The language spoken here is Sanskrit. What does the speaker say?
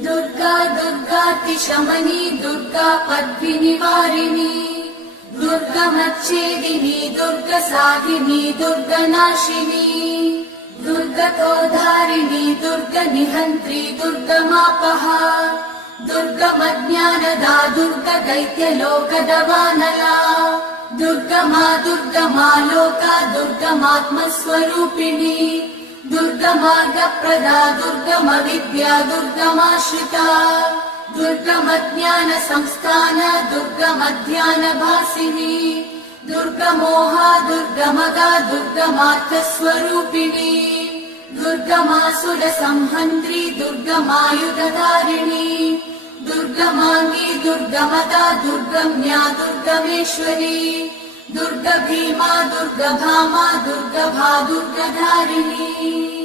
दुर्गा दुर्गातिशमनी दुर्गा पद्मिनिवारिणी दुर्गमच्छेदिनी दुर्गसाधिनी दुर्गनाशिनी दुर्गतोधारिणी दुर्गनिहन्त्री दुर्गमापहा दुर्गमज्ञानदा दुर्गदैत्यलोकदवानला दुर्गमा दुर्गमा लोका दुर्गमात्मस्वरूपिणी दुर्गमार्गप्रदा दुर्गमविद्या दुर्गमाश्रिता दुर्गमज्ञानसंस्थान दुर्गमध्यानभासिनी दुर्गमोहा दुर्गमगा दुर्गमार्थस्वरूपिणी दुर्गमासुरसंहन्त्री दुर्गमायुधधारिणी दुर्गमाङ्गी दुर्गमदा दुर्गम्या दुर्गमेश्वरी दुर्गभीमा दुर्गभामा दुर्गभा दुर्गधारिणी।